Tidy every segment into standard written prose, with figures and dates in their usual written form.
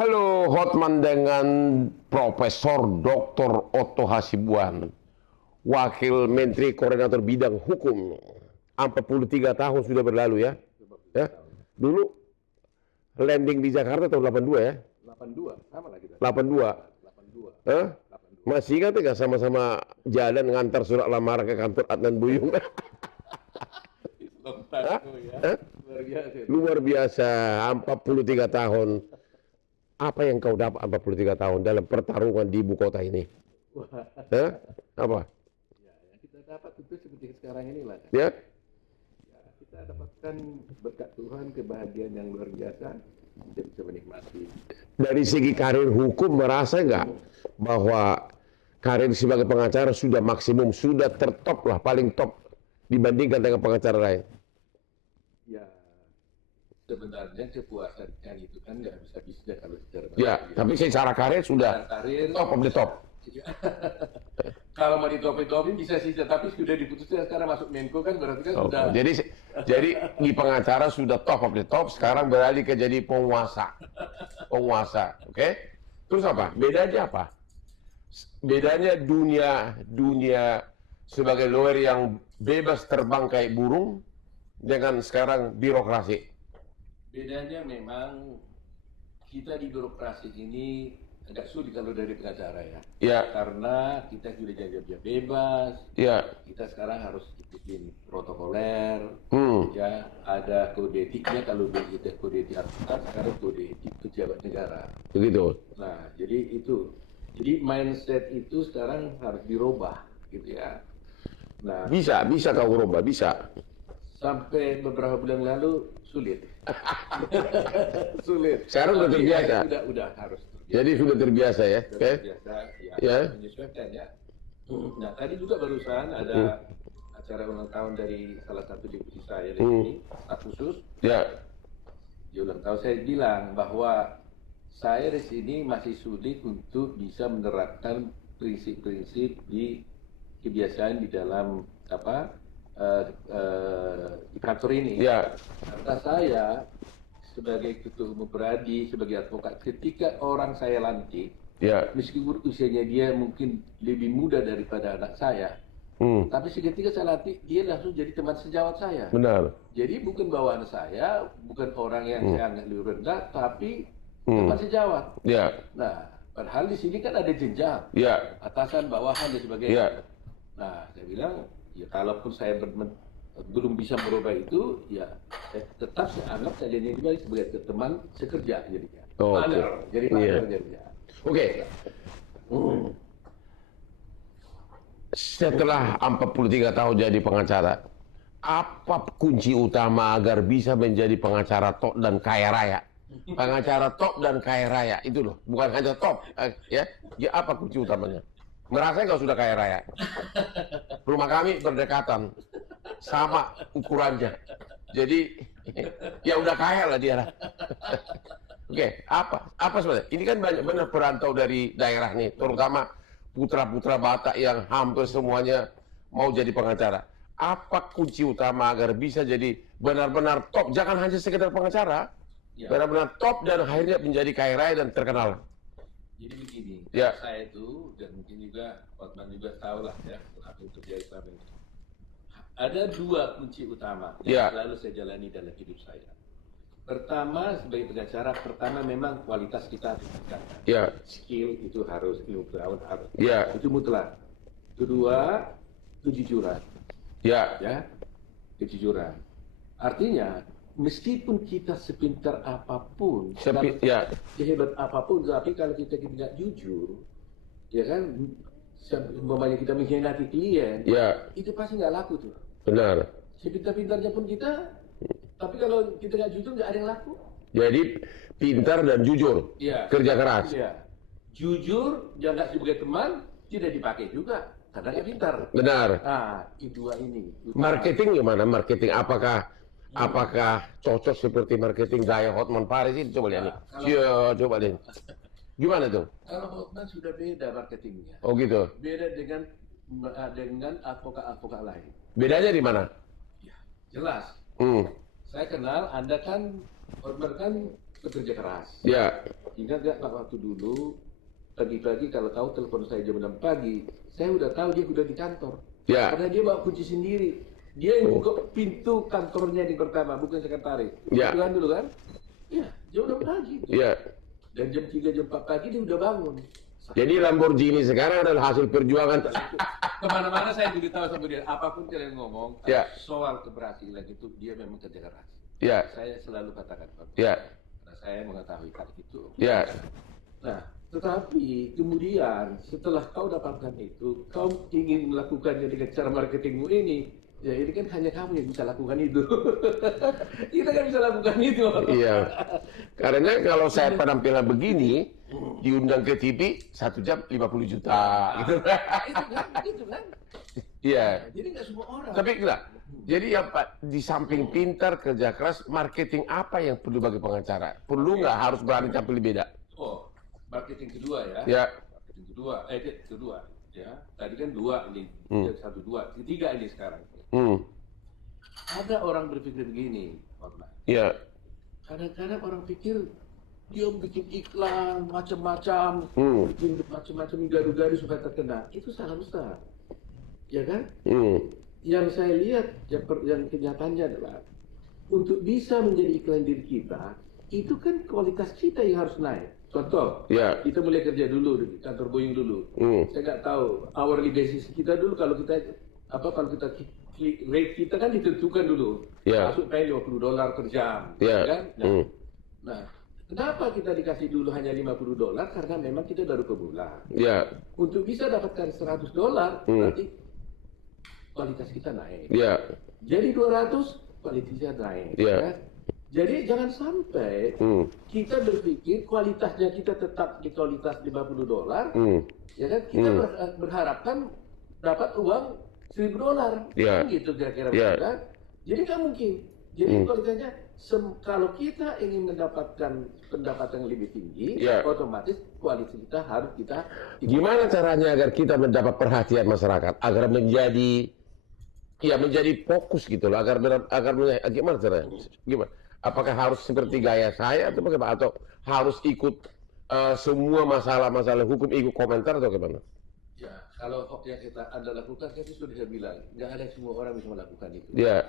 Halo Hotman dengan Profesor Dr. Otto Hasibuan, Wakil Menteri Koordinator Bidang Hukum. 43 tahun sudah berlalu ya. Ya. Dulu landing di Jakarta tahun 82 ya. 82 sama lah kita. 82. 82. Hah? 82. Masih ingat nggak sama-sama jalan ngantar surat lamaran ke kantor Adnan Buyung? Hah? Ya. Hah? Luar biasa. Luar biasa, 43 tahun. Apa yang kau dapat 43 tahun dalam pertarungan di ibu kota ini? Wah. Hah? Apa? Ya, yang kita dapat itu seperti sekarang inilah. Ya? Ya, kita dapatkan berkat Tuhan kebahagiaan yang luar biasa. Kita bisa menikmati. Dari segi karir hukum merasa nggak bahwa karir sebagai pengacara sudah maksimum, sudah tertop lah, paling top dibandingkan dengan pengacara lain? Ya, sebenarnya kepuasan kan itu kan nggak bisa kalau secara Ya, tapi secara karir sudah karir top of the top. kalau mau ditopin bisa sih, tapi sudah diputuskan sekarang masuk Menko kan berarti kan sudah. Jadi di pengacara sudah top of the top, sekarang beralih ke jadi penguasa. Penguasa, oke? Terus apa? Bedanya apa? Bedanya dunia sebagai lawyer yang bebas terbang kayak burung dengan sekarang birokrasi. Bedanya memang kita di birokrasi ini agak sulit kalau dari pengacara ya. Ya. Karena kita sudah jadi bebas. Ya. Kita sekarang harus ikutin protokoler. Hmm. Ya, ada kode etiknya. Kalau kita kode etik advokat, sekarang kode etik pejabat negara. Begitu. Nah, jadi itu. Jadi mindset itu sekarang harus dirubah gitu ya. Nah, Bisa kau ubah, bisa. sampai beberapa bulan lalu sulit. Sulit. Sekarang sudah Tapi terbiasa. Udah harus terbiasa. Jadi sudah terbiasa ya, Sudah oke? terbiasa, ya, Ya. menyesuaikan ya. Nah, tadi juga barusan ada acara ulang tahun dari salah satu deputi saya di sini, staf khusus. Ya. Di ulang tahun saya bilang bahwa saya di sini masih sulit untuk bisa menerapkan prinsip-prinsip di kebiasaan di dalam di kantor ini. Ya. Karena saya sebagai ketua umum Peradi, sebagai advokat, ketika orang saya lantik, Ya. meskipun usianya dia mungkin lebih muda daripada anak saya, tapi seketika saya lantik, dia langsung jadi teman sejawat saya. Benar. Jadi bukan bawaan saya, bukan orang yang saya anggap lebih rendah, tapi teman sejawat. Ya. Nah, padahal di sini kan ada jenjang, Ya. atasan, bawahan dan sebagainya. Ya. Nah, saya bilang, ya kalaupun saya belum bisa merubah itu, ya tetap saya anggap saja ini sebagai teman sekerja jadinya. Oh, oke. Partner, jadi partner Iya. jadinya. Oke. Setelah 43 tahun jadi pengacara, apa kunci utama agar bisa menjadi pengacara top dan kaya raya? Pengacara top dan kaya raya itu loh, bukan hanya top, ya. Ya apa kunci utamanya? Merasa nggak sudah kaya raya? Rumah kami berdekatan, sama ukurannya. Jadi ya udah kaya lah dia lah. Oke, apa sebenarnya? Ini kan banyak benar perantau dari daerah nih, terutama putra-putra Batak yang hampir semuanya mau jadi pengacara. Apa kunci utama agar bisa jadi benar-benar top? Jangan hanya sekedar pengacara, Ya. benar-benar top dan akhirnya menjadi kaya raya dan terkenal. Jadi begini, Ya. saya itu dan mungkin juga Otman juga tahu lah ya apa yang terjadi selama ini. Ada dua kunci utama Ya. yang selalu saya jalani dalam hidup saya. Pertama, sebagai pengacara, pertama memang kualitas kita harus ditingkatkan. Ya. Skill itu harus, ilmu pengetahuan harus. Ya. Itu mutlak. Kedua, kejujuran. Ya. Ya, kejujuran. Artinya, meskipun kita sepintar apapun, Ya. sehebat apapun, tapi kalau kita tidak jujur, ya kan, umpamanya kita mengkhianati klien, Ya. itu pasti nggak laku tuh. Benar. Sepintar-pintarnya pun kita, tapi kalau kita nggak jujur nggak ada yang laku. Jadi pintar dan jujur, Iya. kerja keras. Iya. Jujur, jangan sebagai teman, tidak dipakai juga, karena dia pintar. Benar. Nah, itu dua ini. Marketing gimana? Marketing apakah cocok seperti marketing gaya Hotman Paris ini? Coba lihat nih. Iya, coba lihat. Gimana tuh? Kalau Hotman sudah beda marketingnya. Oh gitu. Beda dengan advokat-advokat lain. Bedanya di mana? Ya, jelas. Hmm. Saya kenal, Anda kan Hotman kan pekerja keras. Ya, Ingat nggak Pak, waktu dulu pagi-pagi kalau tahu telepon saya jam 6 pagi, saya udah tahu dia udah di kantor. ya, Karena dia bawa kunci sendiri. Dia yang buka pintu kantornya di pertama, bukan sekretaris. Ya. Itu kan dulu kan? Iya, jam 6 pagi. ya. Dan jam 3, jam 4 pagi dia udah bangun. Jadi Lamborghini sekarang adalah hasil perjuangan. Kemana-mana saya juga tahu sama dia. Apapun kalian ngomong Ya. soal keberhasilan itu, dia memang kerja keras. Ya, Saya selalu katakan, Pak. ya, Karena saya mengetahui hal itu. ya, Nah, tetapi kemudian setelah kau dapatkan itu, kau ingin melakukannya dengan cara marketingmu ini, ya ini kan hanya kamu yang bisa lakukan itu. Kita kan bisa lakukan itu. iya. Karena kalau saya penampilan begini, diundang ke TV 1 jam 50 juta. Gitu. Itu kan. Iya. Jadi nggak semua orang. Tapi enggak. Jadi ya Pak, di samping pintar, kerja keras, marketing apa yang perlu bagi pengacara? Perlu nggak harus berani tampil beda? Oh, marketing kedua ya. Ya, Marketing kedua. Ya, tadi kan 2 ini, 1, 2, ketiga ini sekarang. Ada orang berpikir begini, Pak. ya, Kadang-kadang orang pikir dia bikin iklan macam-macam, bikin macam-macam gaduh-gaduh supaya terkenal. Itu salah besar, ya kan? Yang saya lihat, yang kenyataannya adalah untuk bisa menjadi iklan diri kita, itu kan kualitas kita yang harus naik. Contoh, ya, kita mulai kerja dulu di kantor Boeing dulu. Saya nggak tahu hourly basis kita dulu kalau kita rate kita kan ditentukan dulu. Ya. Masuk pay $50 per jam, Ya. kan? Nah, kenapa kita dikasih dulu hanya $50? Karena memang kita baru ke bulan. ya, Untuk bisa dapatkan $100, berarti kualitas kita naik. ya, Jadi 200, kualitasnya naik. Ya. Kan? Jadi jangan sampai kita berpikir kualitasnya kita tetap di kualitas $50, ya kan? Kita berharapkan dapat uang $1.000, Ya. kan gitu kira-kira. Ya. Kan? Jadi nggak mungkin. Jadi kualitasnya kalau kita ingin mendapatkan pendapatan yang lebih tinggi, Ya. otomatis kualitas kita harus kita. Gimana caranya agar kita mendapat perhatian masyarakat, agar menjadi fokus gitu loh, gimana caranya? Gimana? Apakah harus seperti gaya saya atau bagaimana? Atau harus ikut semua masalah-masalah hukum ikut komentar atau gimana? Ya, kalau yang Anda lakukan, saya sudah bilang, nggak ada semua orang bisa melakukan itu. Ya,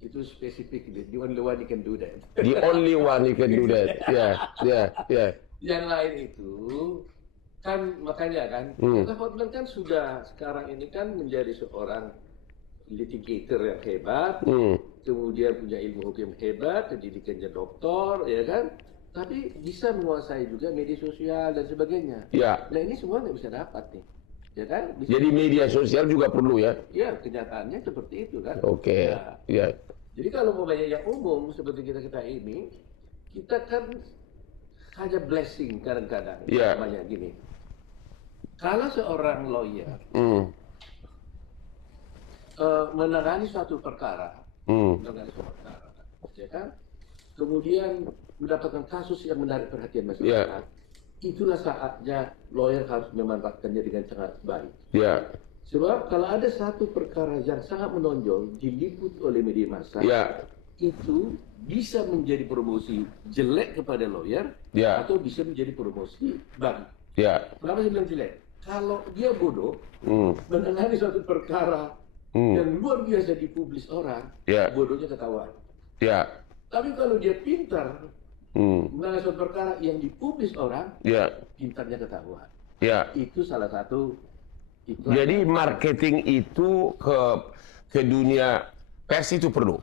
Itu spesifik, the only one you can do that. the only one you can do that. Ya, ya, ya. Yang lain itu, kan makanya kan, kita Hotman kan sudah sekarang ini kan menjadi seorang litigator yang hebat, kemudian punya ilmu hukum hebat, pendidikannya doktor, ya kan? Tapi bisa menguasai juga media sosial dan sebagainya. Ya. Nah ini semua nggak bisa dapat nih, ya kan? Bisa. Jadi media sosial juga perlu ya? Ya, kenyataannya seperti itu kan. Oke. Nah, Ya. jadi kalau mau banyak yang umum seperti kita ini, kita kan hanya blessing kadang-kadang. Ya. Namanya gini. Kalau seorang lawyer menangani suatu perkara, ya kan? Kemudian mendapatkan kasus yang menarik perhatian masyarakat, itulah saatnya lawyer harus memanfaatkannya dengan sangat baik. Ya. Sebab kalau ada satu perkara yang sangat menonjol diliput oleh media massa, itu bisa menjadi promosi jelek kepada lawyer, atau bisa menjadi promosi bagus. Ya. Kenapa saya bilang jelek? Kalau dia bodoh, menangani suatu perkara yang luar biasa dipublis orang, bodohnya ketahuan. Ya. Tapi kalau dia pintar, mengenai suatu perkara yang dipublis orang, pintarnya ketahuan. Ya. Itu salah satu iklan. Jadi marketing itu ke dunia pers itu perlu.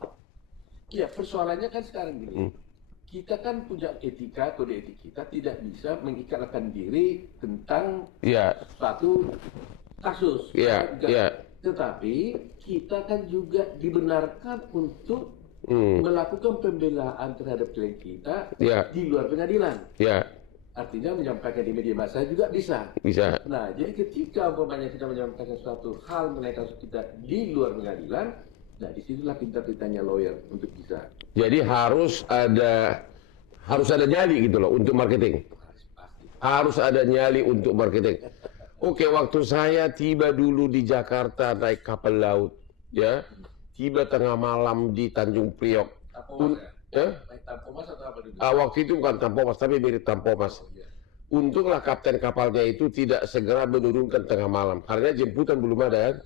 Iya, persoalannya kan sekarang gini. Kita kan punya etika, kode etik kita tidak bisa mengiklankan diri tentang suatu kasus. Tetapi kita kan juga dibenarkan untuk melakukan pembelaan terhadap klien kita di luar pengadilan. Artinya menyampaikan di media massa juga bisa. Nah, jadi ketika umpamanya kita menyampaikan suatu hal mengenai kasus kita di luar pengadilan, nah disitulah pintar-pintarnya lawyer untuk bisa. Jadi harus ada nyali gitu loh untuk marketing. Harus ada nyali untuk marketing. Oke, waktu saya tiba dulu di Jakarta naik kapal laut, ya, tiba tengah malam di Tanjung Priok. Naik Tampomas atau apa dulu? Waktu itu bukan Tampomas, tapi mirip Tampomas. Oh, iya. Untunglah kapten kapalnya itu tidak segera menurunkan tengah malam. Karena jemputan belum ada kan.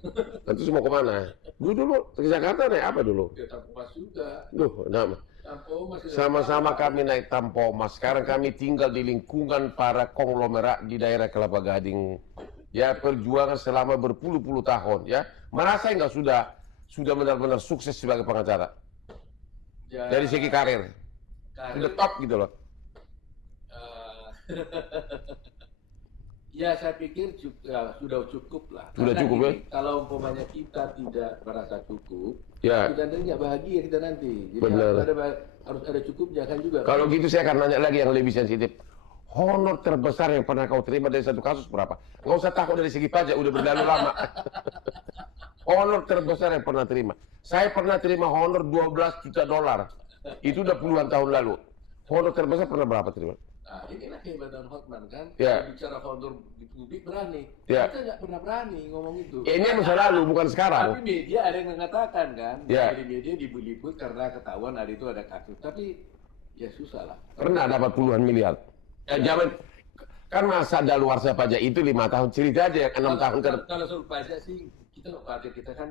Nanti semua kemana? Dulu ke Jakarta naik apa dulu? Ya, Tampomas juga. Duh, nama. Tampomas Sama-sama kami naik Tampomas. Sekarang kami tinggal di lingkungan para konglomerat di daerah Kelapa Gading. Ya, perjuangan selama berpuluh-puluh tahun. Ya, merasa nggak sudah benar-benar sukses sebagai pengacara ya, dari segi karir. Udah top gitu loh. Ya, saya pikir juga sudah cukup lah. Sudah cukup ya? Kalau umpamanya kita tidak merasa cukup, ya, kita nanti nggak bahagia kita nanti. Jadi benar. harus ada cukup, jangan juga. Kalau gitu saya akan nanya lagi yang lebih sensitif. Honor terbesar yang pernah kau terima dari satu kasus berapa? Nggak usah takut dari segi pajak, udah berlalu lama. Honor terbesar yang pernah terima. Saya pernah terima honor 12 juta dolar. Itu udah puluhan tahun lalu. Honor terbesar pernah berapa terima? Nah, inilah kehebatan Hotman kan. Ya. Bicara honor di publik berani. Ya. Kita nggak pernah berani ngomong itu. Ini masa lalu, bukan sekarang. Tapi media ada yang mengatakan kan. Ya. Di media dibully-bully karena ketahuan hari itu ada kasus. Tapi ya susah lah. Pernah dapat puluhan miliar. Ya, jangan kan masa daluarsa pajak itu 5 tahun, cerita aja 6 tahun kan. Kalau soal pajak sih kita nggak khawatir, kita kan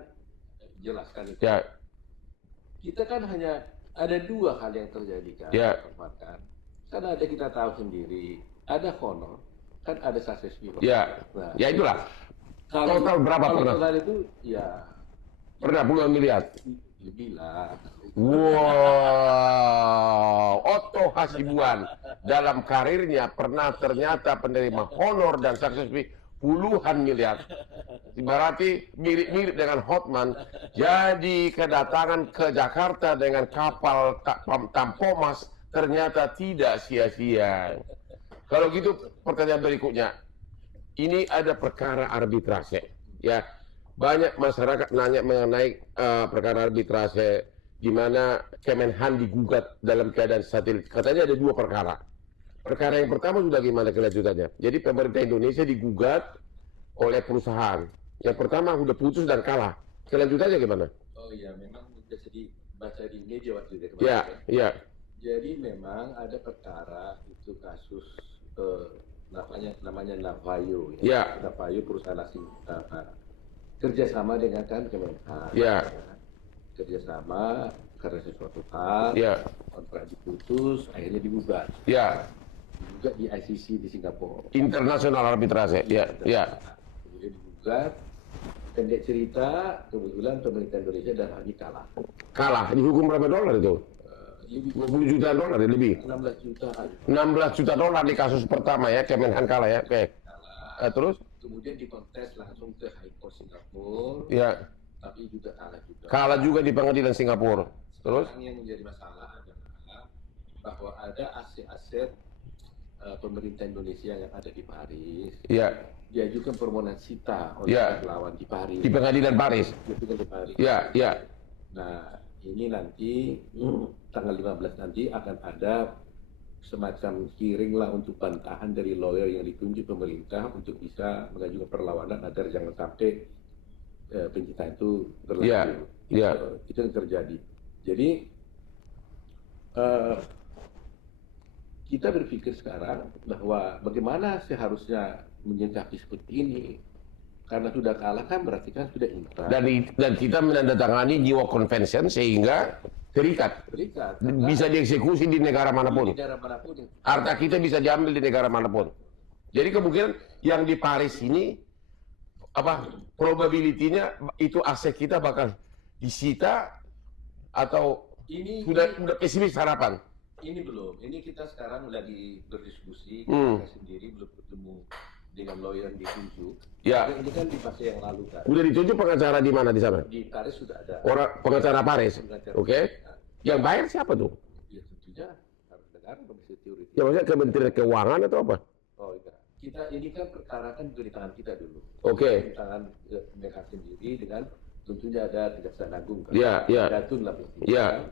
jelaskan itu. Ya. Kita kan hanya ada dua hal yang terjadi kan. Ya. Kan ada, kita tahu sendiri, ada honor, kan ada success fee. Ya. Nah, Ya itulah. Total berapa kalau pernah? total itu ya Pernah puluhan miliar. lebih lah. Wow, Otto Hasibuan dalam karirnya pernah ternyata penerima honor dan sukses fee puluhan miliar. Berarti mirip-mirip dengan Hotman. Jadi kedatangan ke Jakarta dengan kapal Tampomas ternyata tidak sia-sia. Kalau gitu pertanyaan berikutnya, ini ada perkara arbitrase, ya. Banyak masyarakat nanya mengenai perkara arbitrase di mana Kemenhan digugat dalam keadaan satelit. Katanya ada dua perkara. Perkara yang pertama sudah gimana kelanjutannya? Jadi pemerintah Indonesia digugat oleh perusahaan. Yang pertama sudah putus dan kalah. Kelanjutannya gimana? Oh iya, memang sudah baca di media waktu itu. Ya, ya. Jadi memang ada perkara itu kasus namanya Navayo. Ya. Navayo perusahaan asing kerjasama dengan kan Kemenhan. Ya. Kerjasama karena sesuatu hal. Ya. Kontrak diputus, akhirnya digugat. Ya. Juga di ICC di Singapura. Internasional arbitrase. Ya, ya. Kemudian digugat. Pendek cerita, kebetulan pemerintah Indonesia dan lagi kalah. Kalah. Dihukum berapa dolar itu? 20 juta dolar lebih. 16 juta. 16 juta dolar di kasus pertama ya, Kemenhan kalah ya. Oke. Terus? Kemudian dikontes langsung ke High Court Singapura. Ya. Tapi juga kalah juga. Kalah juga di pengadilan Singapura. Terus? Sekarang yang menjadi masalah adalah bahwa ada aset-aset pemerintah Indonesia yang ada di Paris. Ya. Diajukan permohonan sita oleh lawan di Paris. Di pengadilan Paris. Diajukan di Paris. Ya, ya. Nah, ini nanti tanggal 15 nanti akan ada semacam hearing lah untuk bantahan dari lawyer yang ditunjuk pemerintah untuk bisa mengajukan perlawanan agar jangan sampai pencitraan itu berlanjut. Ya. Itu yang terjadi. Jadi kita berpikir sekarang bahwa bagaimana seharusnya menyikapi seperti ini. Karena sudah kalah kan berarti kan sudah inkrah. Dan kita menandatangani New York Convention sehingga terikat. Bisa dieksekusi di negara manapun. Harta kita bisa diambil di negara manapun. Jadi kemungkinan yang di Paris ini probability-nya itu aset kita bakal disita atau sudah pesimis harapan. Ini belum. Ini kita sekarang lagi berdiskusi. Kita sendiri belum ketemu dengan lawyer yang ditunjuk. Ya. Ini kan di fase yang lalu kan. Udah ditunjuk pengacara di mana di sana? Di Paris sudah ada. Orang pengacara Paris. Oke. Yang bayar siapa tuh? Ya tentunya harus negara Komisi Teori. Ya maksudnya Kementerian Keuangan atau apa? Oh iya. Kita ini kan perkara kan di tangan kita dulu. Oke. Di tangan mereka sendiri dengan tentunya ada Kejaksaan Agung kan. Iya, iya. Datun lah pasti. Iya.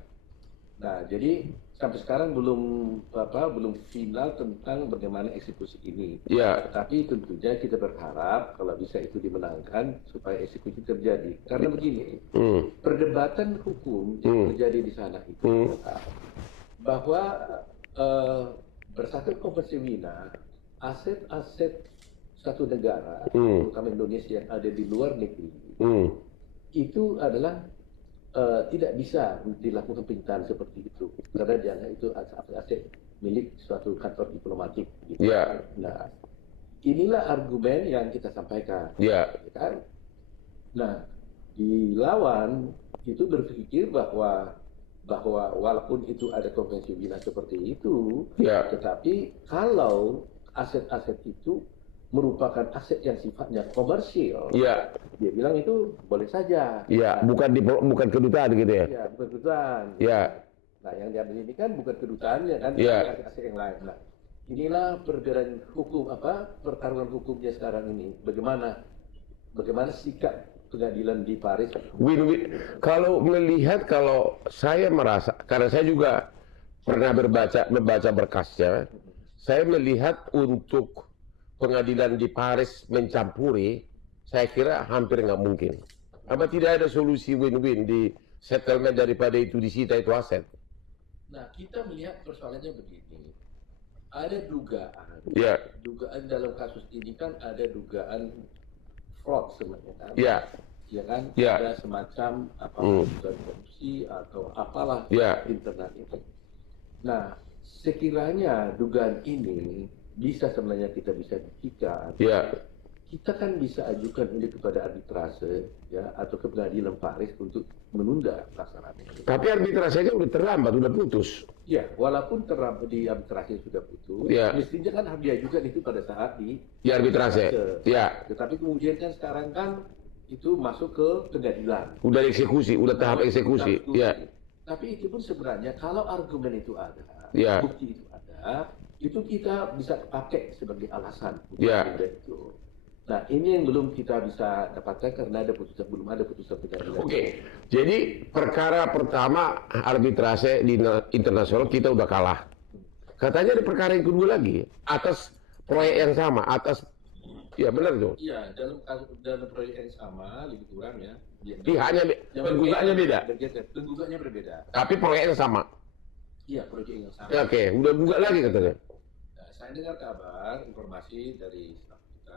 Nah, jadi sampai sekarang belum final tentang bagaimana eksekusi ini. Iya. Tapi tentunya kita berharap kalau bisa itu dimenangkan supaya eksekusi terjadi. Karena begini, perdebatan hukum yang terjadi di sana itu bahwa berdasarkan Konvensi Wina, aset-aset satu negara, terutama Indonesia yang ada di luar negeri, itu adalah tidak bisa dilakukan penyitaan seperti itu, karena dianggap itu aset milik suatu kantor diplomatik. Gitu. Yeah. Nah, inilah argumen yang kita sampaikan. Yeah. Kan? Nah, dilawan itu berpikir bahwa walaupun itu ada konvensi Wina seperti itu, tetapi kalau aset-aset itu merupakan aset yang sifatnya komersil, dia bilang itu boleh saja. Bukan kedutaan gitu ya? Ya, bukan kedutaan. Nah, yang diambil ini kan bukan kedutaannya kan, aset-aset yang lain. Nah, inilah perbedaan hukum pertarungan hukumnya sekarang ini. Bagaimana sikap pengadilan di Paris? Kalau saya merasa, karena saya juga pernah membaca berkasnya, saya melihat untuk pengadilan di Paris mencampuri, saya kira hampir nggak mungkin. Apa tidak ada solusi win-win di settlement daripada itu disita itu aset? Nah, kita melihat persoalannya begini. Ada dugaan. Dugaan dalam kasus ini kan ada dugaan fraud sebenarnya kan. Ya kan? Ada semacam korupsi atau apalah internal itu. Nah, sekiranya dugaan ini sebenarnya kita bisa buktikan. Kita kan bisa ajukan ini kepada arbitrase atau ke pengadilan Paris untuk menunda pelaksanaan. Tapi arbitrasenya udah terlambat, udah putus. Ya, walaupun terlambat di arbitrase sudah putus, mestinya kan harus diajukan itu pada saat di arbitrase. Tetapi kemudian kan sekarang kan itu masuk ke pengadilan. Udah eksekusi, udah tahap eksekusi. Tapi itu pun sebenarnya kalau argumen itu ada, bukti itu ada, itu kita bisa pakai sebagai alasan untuk itu. Nah, ini yang belum kita bisa dapatkan karena belum ada putusan pengadilan. Oke. Jadi perkara pertama arbitrase di internasional kita udah kalah. Katanya ada perkara yang kedua lagi atas proyek yang sama, benar tuh. Iya, dalam proyek yang sama lebih kurang ya. Hanya penggugatnya beda. Penggugatnya berbeda. Tapi proyek yang sama. Iya, proyek yang sama. Oke, udah gugat lagi katanya. Nah, saya dengar kabar, informasi dari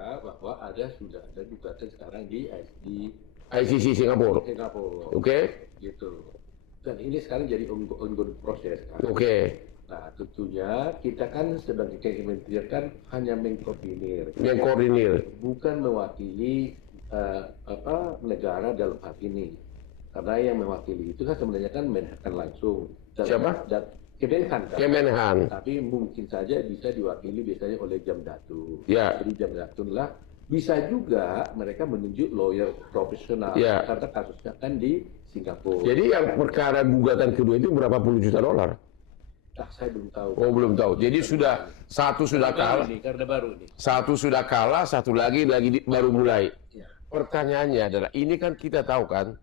bahwa sudah ada gugatan sekarang di ICC Singapura. Oke. Gitu. Dan ini sekarang jadi ongoing proses kan. Oke. Nah, tentunya kita kan sebagai kementerian kan hanya mengkoordinir. Bukan mewakili negara dalam hal ini. Karena yang mewakili itu kan sebenarnya kan Menhan langsung. Siapa? Kemenhan. Tapi mungkin saja bisa diwakili biasanya oleh Jamdatun. Jadi Jamdatun lah. Bisa juga mereka menunjuk lawyer profesional. Karena kasusnya kan di Singapura. Jadi yang perkara gugatan kedua itu berapa puluh juta dolar? Saya belum tahu. Oh, belum tahu. Jadi satu sudah kalah. Karena baru nih. Satu sudah kalah, satu lagi baru mulai. Pertanyaannya adalah, ini kan kita tahu kan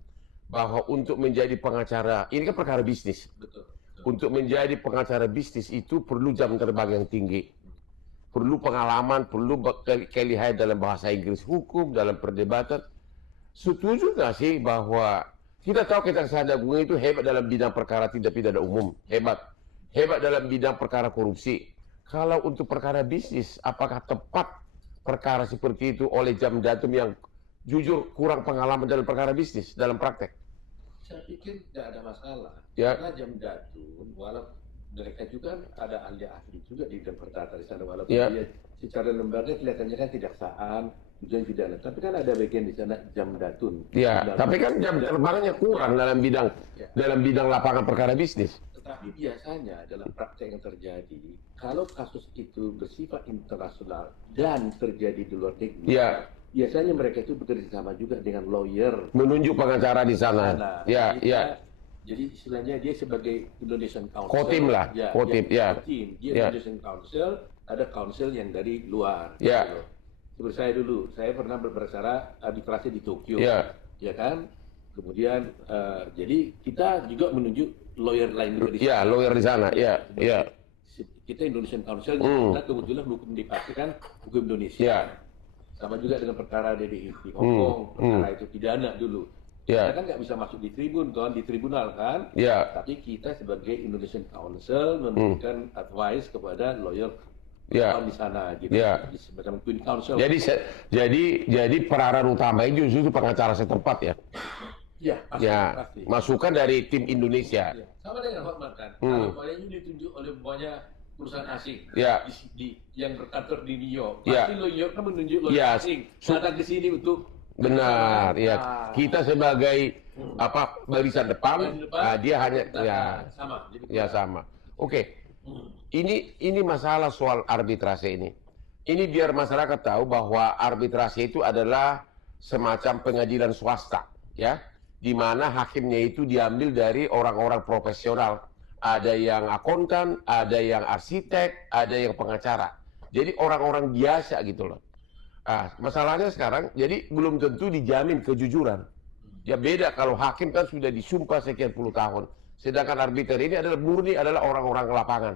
bahwa untuk menjadi pengacara, ini kan perkara bisnis. Betul. Untuk menjadi pengacara bisnis itu perlu jam terbang yang tinggi. Perlu pengalaman, perlu kelihayan dalam bahasa Inggris hukum, dalam perdebatan. Setuju nggak sih bahwa kita tahu Kejaksaan Agung itu hebat dalam bidang perkara tindak pidana umum. Hebat dalam bidang perkara korupsi. Kalau untuk perkara bisnis, apakah tepat perkara seperti itu oleh Jamdatun yang jujur kurang pengalaman dalam perkara bisnis, dalam praktek? Saya pikir tidak ada masalah. Karena Jamdatun, walaupun mereka juga ada ahli-ahli juga di bidang perkara di sana, walaupun dia secara lembaga kelihatannya kan kejaksaan, tujuan pidana, tapi kan ada bagian di sana Jamdatun. Tapi kan jam terbangnya kurang dalam bidang lapangan perkara bisnis. Tetapi biasanya dalam praktek yang terjadi, kalau kasus itu bersifat internasional dan terjadi di luar negeri, biasanya mereka itu bekerja sama juga dengan lawyer. Menunjuk pengacara di sana. Jadi istilahnya dia sebagai Indonesian Counsel. Kotim lah. Kotim. Dia Indonesian Counsel, ada counsel yang dari luar. Seperti saya dulu, saya pernah berbicara arbitrase di Tokyo. Ya kan? Kemudian, jadi kita juga menunjuk lawyer lain juga di sana. Lawyer di sana. Kita Indonesian Counsel, kita kebetulan hukum dipastikan hukum Indonesia. Sama juga dengan perkara di Hong Kong, perkara itu pidana dulu. Kita kan nggak bisa masuk di tribun kan, di tribunal kan. Tapi kita sebagai Indonesian Council memberikan advice kepada lawyer di sana gitu. Di semacam Twin Council. Jadi peranan utamanya justru pengacara setempat ya. Pasti. Masukan dari tim Indonesia. Sama dengan Hotman kan. Kalau ini ditunjuk oleh banyak perusahaan asing yang berkantor di New York. Pasti New York kan menunjuk lawyer asing datang ke sini untuk benar. Kita sebagai barisan depan, dia hanya sama. Oke. Ini masalah soal arbitrase ini. Ini biar masyarakat tahu bahwa arbitrase itu adalah semacam pengadilan swasta, ya, di mana hakimnya itu diambil dari orang-orang profesional. Ada yang akuntan, ada yang arsitek, ada yang pengacara. Jadi orang-orang biasa gitu loh. Masalahnya sekarang, jadi belum tentu dijamin kejujuran. Ya beda kalau hakim kan sudah disumpah sekian puluh tahun. Sedangkan arbiter ini adalah murni adalah orang-orang lapangan.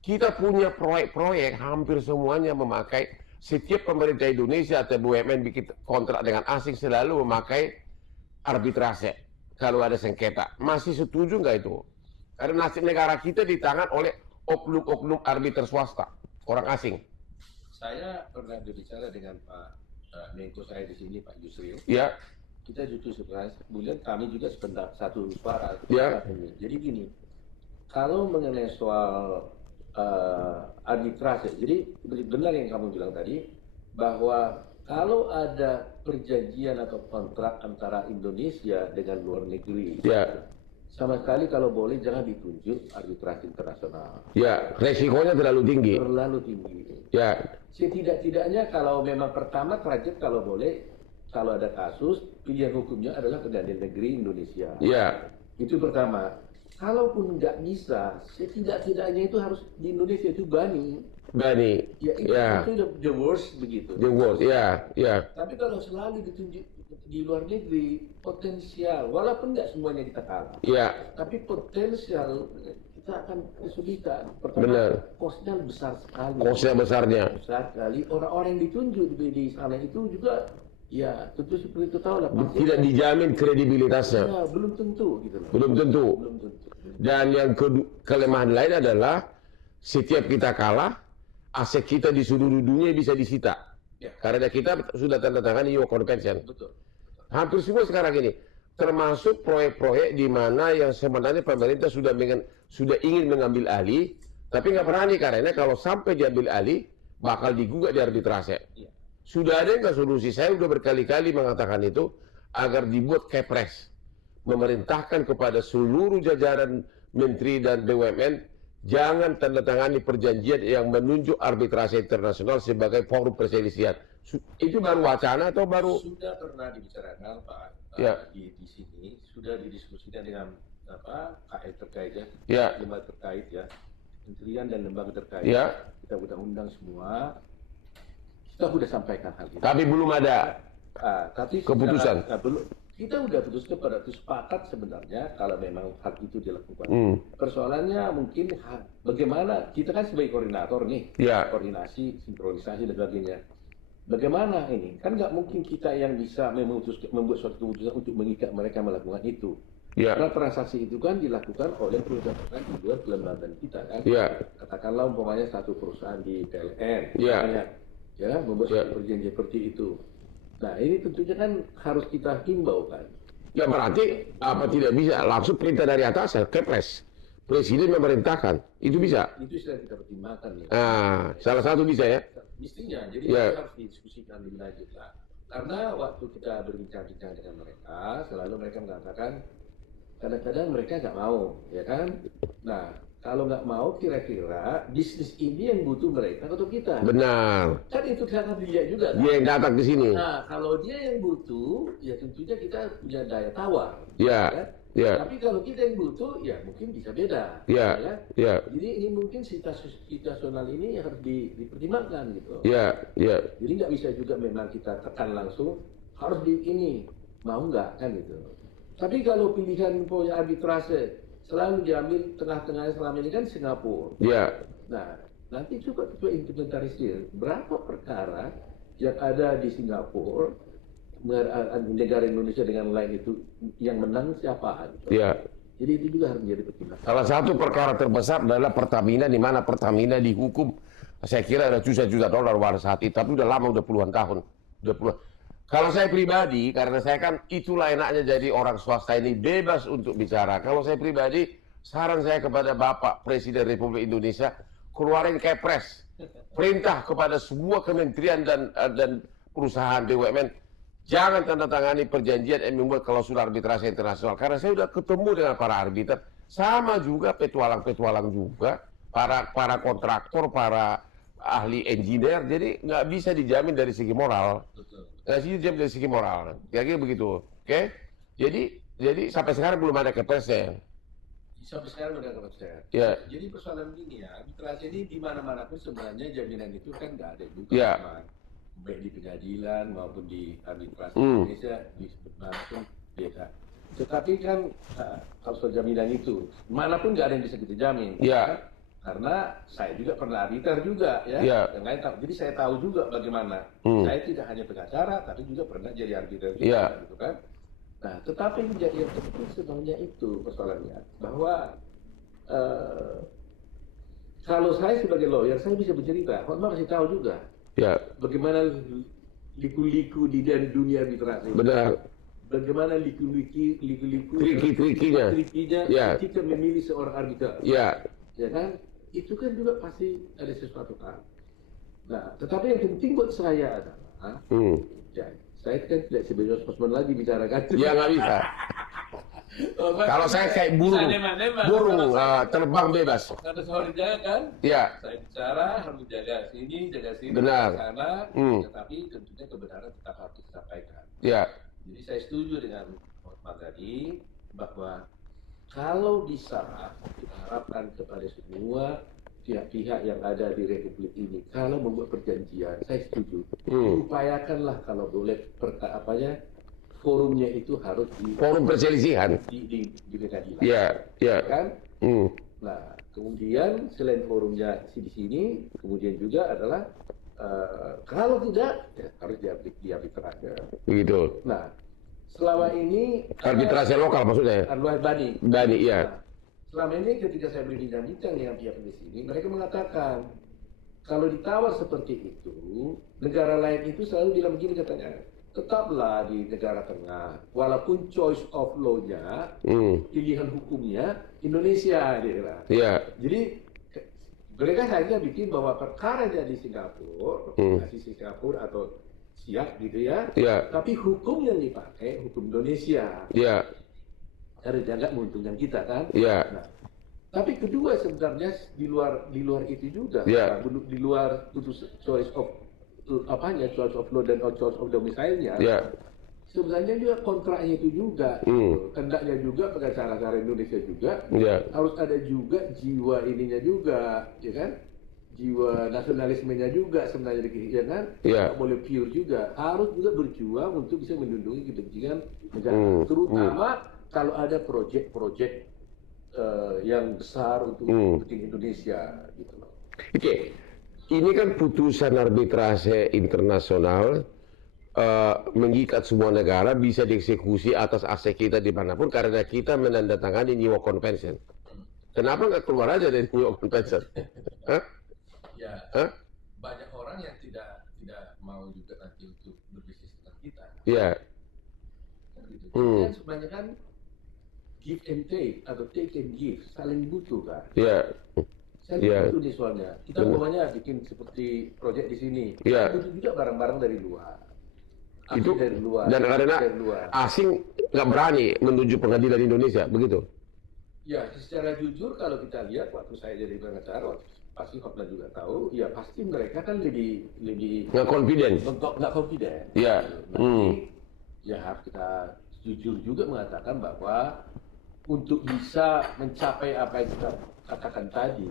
Kita punya proyek-proyek hampir semuanya memakai, setiap pemerintah Indonesia atau BUMN bikin kontrak dengan asing selalu memakai arbitrase. Kalau ada sengketa, masih setuju nggak itu? Karena nasib negara kita di tangan oleh oknum-oknum arbiter swasta, orang asing. Saya pernah berbicara dengan Pak Menko saya di sini, Pak Yusril. Kita justru sebenarnya kemudian kami juga satu suara. Jadi gini, kalau mengenai soal arbitrase, jadi benar yang kamu bilang tadi bahwa kalau ada perjanjian atau kontrak antara Indonesia dengan luar negeri, sama sekali kalau boleh jangan ditunjuk arbitrase internasional. Resikonya terlalu tinggi. Setidak-tidaknya kalau memang pertama kerajaan kalau boleh, kalau ada kasus pilihan hukumnya adalah pengadilan negeri Indonesia. Itu pertama. Kalaupun nggak bisa, setidak-tidaknya itu harus di Indonesia itu bani. Itu the worst begitu. Tapi kalau selalu ditunjuk di luar negeri, potensial, walaupun nggak semuanya kita kalah. Tapi potensial kita akan kesulitan. Pertama, kosnya besar sekali. Besar sekali. Orang-orang yang ditunjuk di sana itu juga. Tentu seperti itu tahu lah. Tidak dijamin kredibilitasnya. Belum tentu gitu. Belum tentu. Dan yang kelemahan lain adalah setiap kita kalah, aset kita di seluruh dunia bisa disita. Karena kita sudah tanda tangan ILO Convention. Hampir semua sekarang ini, termasuk proyek-proyek di mana yang sebenarnya pemerintah sudah ingin mengambil alih, tapi nggak berani karena kalau sampai diambil alih, bakal digugat di arbitrase. Sudah ada nggak solusi? Saya sudah berkali-kali mengatakan itu agar dibuat kepres, memerintahkan kepada seluruh jajaran menteri dan BUMN jangan tanda tangani perjanjian yang menunjuk arbitrase internasional sebagai forum perselisihan. Itu baru wacana atau baru? Sudah pernah dibicarakan Pak di sini, sudah didiskusikan dengan KL terkait lembaga terkait kementerian dan lembaga terkait. Kita sudah undang semua. Kita sudah sampaikan hal itu. Tapi belum ada keputusan. Kita sudah putuskan pada itu sepakat sebenarnya kalau memang hal itu dilakukan. Persoalannya mungkin bagaimana kita kan sebagai koordinator nih, koordinasi, sinkronisasi dan sebagainya. Bagaimana ini? Kan nggak mungkin kita yang bisa membuat suatu keputusan untuk mengikat mereka melakukan itu. Karena transaksi itu kan dilakukan oleh perusahaan di luar kelembagaan kita kan. Katakanlah umpamanya satu perusahaan di PLN. Membuat suatu perjanjian seperti itu. Nah ini tentunya kan harus kita himbau kan. Berarti apa tidak bisa langsung perintah dari atas kepres presiden memerintahkan itu bisa? Itu sudah kita pertimbangkan ya. Salah satu bisa ya? Mestinya. Jadi kita harus didiskusikan lebih lanjut lah. Karena waktu kita berbincang-bincang dengan mereka, selalu mereka mengatakan kadang-kadang mereka nggak mau, ya kan? Nah kalau nggak mau, kira-kira bisnis ini yang butuh mereka atau kita? Benar. Kan itu karena dia juga. Kan? Dia yang datang ke sini. Nah, kalau dia yang butuh, ya tentunya kita punya daya tawar. Tapi kalau kita yang butuh, ya mungkin bisa beda. Jadi ini mungkin situasional ini harus dipertimbangkan gitu. Jadi nggak bisa juga memang kita tekan langsung harus ini mau nggak kan gitu. Tapi kalau pilihan punya arbitrase selalu diambil tengah-tengahnya selama ini kan Singapura. Nah, nanti coba implementarisir berapa perkara yang ada di Singapura negara Indonesia dengan lain itu yang menang siapa? Gitu. Ya. Jadi itu juga harus menjadi pertimbangan. Salah satu perkara terbesar adalah Pertamina, di mana Pertamina dihukum, saya kira ada juta-juta dolar pada saat itu, tapi udah lama, udah puluhan tahun. Kalau saya pribadi, karena saya kan itulah enaknya jadi orang swasta ini bebas untuk bicara. Kalau saya pribadi, saran saya kepada Bapak Presiden Republik Indonesia, keluarin Kepres, perintah kepada semua kementerian dan perusahaan BUMN, jangan tanda tangani perjanjian MOU kalau sudah arbitrase internasional. Karena saya sudah ketemu dengan para arbiter, sama juga petualang-petualang juga, para kontraktor, para ahli engineer, jadi nggak bisa dijamin dari segi moral. Nggak bisa dijamin dari segi moral. Kira-kira begitu. Oke? Jadi sampai sekarang belum ada kepresnya. Sampai sekarang udah kepercayaan. Ya. Jadi persoalan gini ya, arbitrase ini di mana-mana pun sebenarnya jaminan itu kan nggak ada juga. Ya. Baik di pengadilan maupun di arbitrase Indonesia di manapun beda. Tetapi kan kalau soal jaminan itu, manapun nggak ada yang bisa kita jamin. Ya. Kan? Karena saya juga pernah arbiter juga ya. Ya. Yang lain tahu. Jadi saya tahu juga bagaimana. Saya tidak hanya pengacara, tapi juga pernah jadi arbiter juga, Ya. gitu kan. Nah, tetapi yang penting sebenarnya itu persoalannya bahwa kalau saya sebagai lawyer saya bisa bercerita, Hotma masih tahu juga Ya. bagaimana liku-liku di dalam dunia arbitrase. Benar. Bagaimana Trikinya. Ya. ketika memilih seorang arbiter. Ya. Ya kan? Itu kan juga pasti ada sesuatu hal. Nah, tetapi yang penting buat saya adalah ya, saya kan tidak sebagai Osman lagi bicara kan? Ya nggak bisa. Kalau saya kayak burung terbang bebas. Karena soal dijaga kan? Ya. Saya bicara harus jaga sini, Benar. sana. Tetapi tentunya kebenaran tetap harus disampaikan. Ya. Jadi saya setuju dengan Osman tadi bahwa kalau bisa kita harapkan kepada semua pihak-pihak yang ada di Republik ini, kalau membuat perjanjian, saya setuju. Upayakanlah kalau boleh forumnya itu harus di Forum perselisihan. di pengadilan. Ya, ya. Kan? Nah, kemudian selain forumnya di sini, kemudian juga adalah kalau tidak ya, harus di arbitrase. Begitu. Nah, selama ini Arbitrase lokal maksudnya. Bani, iya. Nah, selama ini ketika saya berbincang-bincang dengan pihak di sini, mereka mengatakan kalau ditawar seperti itu, negara lain itu selalu bilang begini katanya, tetaplah di negara tengah, walaupun choice of law-nya, pilihan hukumnya Indonesia, dia bilang. Iya. Jadi mereka hanya bikin bahwa perkara jadi Singapura, Singapura atau siap gitu ya. Iya. Tapi hukum yang dipakai hukum Indonesia. Iya. Karena jangan menguntungkan kita kan. Iya. Nah, tapi kedua sebenarnya di luar itu juga. Iya. Di luar putus choice of choice of law dan choice of domicile-nya. Iya. Sebenarnya juga kontraknya itu juga. Hendaknya juga pengacara Indonesia juga. Iya. Harus ada juga jiwa ininya juga, ya kan? Jiwa nasionalismenya juga sebenarnya, ya kan? Iya. Tidak boleh pure juga. Harus juga berjuang untuk bisa melindungi kepentingan negara. Terutama kalau ada proyek-proyek yang besar untuk kepentingan Indonesia, gitu loh. Oke. Ini kan putusan arbitrase internasional mengikat semua negara bisa dieksekusi atas aset kita dimanapun karena kita menandatangani New York Convention. Kenapa nggak keluar aja dari New York Convention? Hah? Ya, banyak orang yang tidak mau juga nanti untuk berbisnis dengan kita. Iya. Gitu. Kan sebenarnya kan give and take atau take and give, saling butuh kan. Iya. Saya butuh nih soalnya. Kita umpamanya bikin seperti proyek di sini. Iya. Butuh juga barang-barang dari luar. Itu dari luar. Dan karena dari luar. asing nggak berani menuju pengadilan Indonesia, begitu? Ya, secara jujur kalau kita lihat waktu saya jadi pengacara, pasti Hotman juga tahu, ya pasti mereka kan lebih nggak confident. Nggak confident. Iya. Nanti ya harus kita jujur juga mengatakan bahwa untuk bisa mencapai apa yang kita katakan tadi,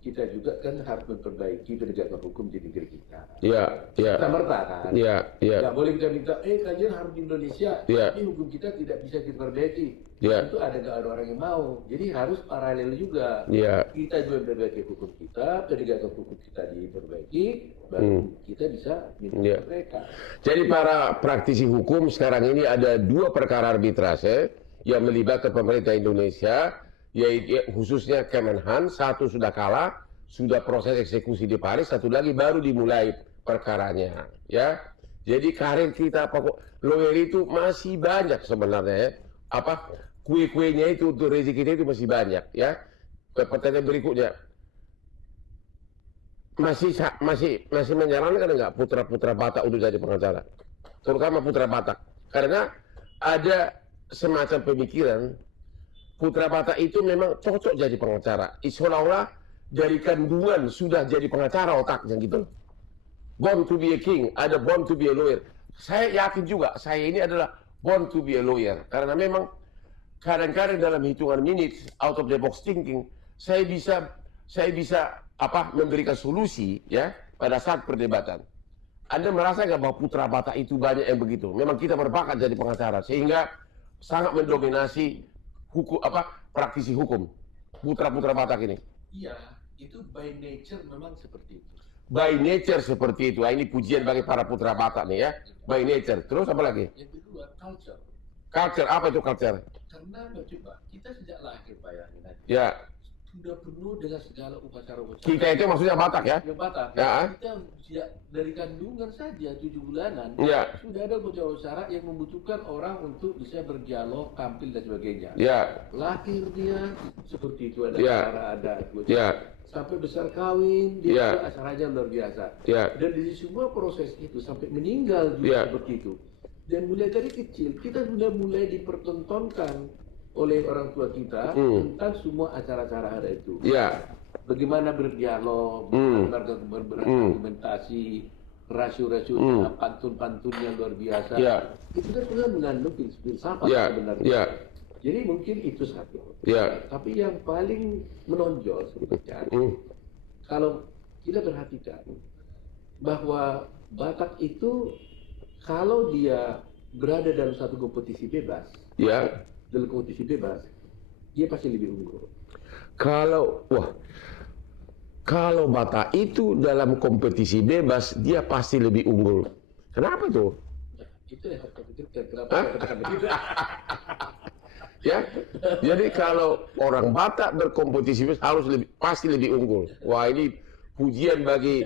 kita juga kan harus memperbaiki penegakan hukum di negeri kita. Iya, iya. Kita merta kan. Iya, iya. Nggak boleh kita minta, kajian harus di Indonesia, tapi hukum kita tidak bisa diperbaiki. Iya. Itu nggak ada orang yang mau. Jadi harus paralel juga. Iya. Kita juga memperbaiki hukum kita, penegakan hukum kita diperbaiki, baru kita bisa minta mereka. Jadi para praktisi hukum sekarang ini ada 2 perkara arbitrase yang melibatkan pemerintah Indonesia, yaitu khususnya Kemenhan. 1 sudah kalah, sudah proses eksekusi di Paris, 1 lagi baru dimulai perkaranya, ya. Jadi karir kita lawyer itu masih banyak sebenarnya, ya. Kue-kuenya itu untuk rezeki kita itu masih banyak, ya. Pertanyaan berikutnya, masih menyarankan enggak putra-putra Batak untuk jadi pengacara, terutama putra Batak, karena ada semacam pemikiran putra Batak itu memang cocok jadi pengacara, seolah-olah dari kandungan sudah jadi pengacara otaknya gitu. Born to be a king, ada born to be a lawyer. Saya yakin juga saya ini adalah born to be a lawyer, karena memang kadang-kadang dalam hitungan menit out of the box thinking saya bisa memberikan solusi, ya, pada saat perdebatan. Anda merasa nggak bahwa putra Batak itu banyak yang begitu? Memang kita berbakat jadi pengacara sehingga sangat mendominasi praktisi hukum putra-putra Batak ini. Iya, itu by nature memang seperti itu. By nature seperti itu. Ini pujian bagi para putra Batak nih, ya. By nature. Terus apa lagi? Yang kedua, culture. Culture, apa itu culture? Karena coba kita sejak lahir bayangin aja. Ya. Sudah penuh dengan segala upacara-upacara. Kita itu maksudnya Batak, ya? Ya Batak. Ya. Kita sejak dari kandungan saja 7 bulanan. Ya. Sudah ada upacara yang membutuhkan orang untuk bisa berdialog, tampil dan sebagainya. Ya. Lahir dia seperti itu, ada Ya. ada Ya. sampai besar kawin dia Ya. juga acaranya luar biasa. Ya. Dan di semua proses itu sampai meninggal juga Ya. seperti itu. Dan mulai dari kecil kita sudah mulai dipertontonkan oleh orang tua kita tentang semua acara-acara ada itu. Ya. Bagaimana berdialog, berargumentasi, rasio-rasio, pantun-pantun yang luar biasa. Ya. Itu kan sudah mengandung filsafat Ya. sebenarnya. Ya. Jadi mungkin itu satu. Ya. Tapi yang paling menonjol sebenarnya, kalau kita perhatikan bahwa Batak itu kalau dia berada dalam satu kompetisi bebas, Ya. dalam kompetisi bebas, dia pasti lebih unggul. Kalau Batak itu dalam kompetisi bebas, dia pasti lebih unggul. Kenapa itu? Nah, itu yang saya pikirkan. Kenapa saya katakan begitu? Ya, jadi kalau orang Batak berkompetisi bebas pasti lebih unggul. Wah, ini pujian bagi